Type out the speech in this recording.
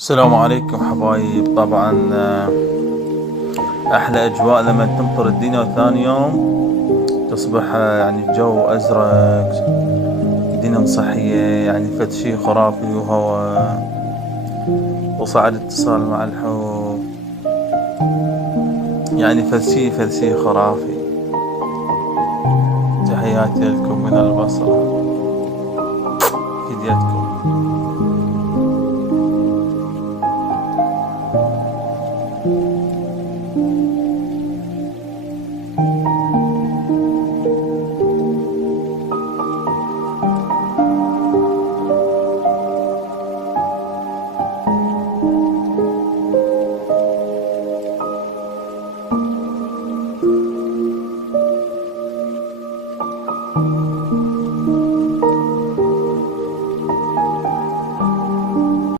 السلام عليكم حبايب. طبعا أحلى أجواء لما تمطر الدنيا وثاني يوم تصبح يعني الجو أزرق، الدنيا مصحية، يعني فد شي خرافي وهوا وصعد اتصال مع الحب، يعني فد شي خرافي. تحياتي لكم من البصرة، في يدكم.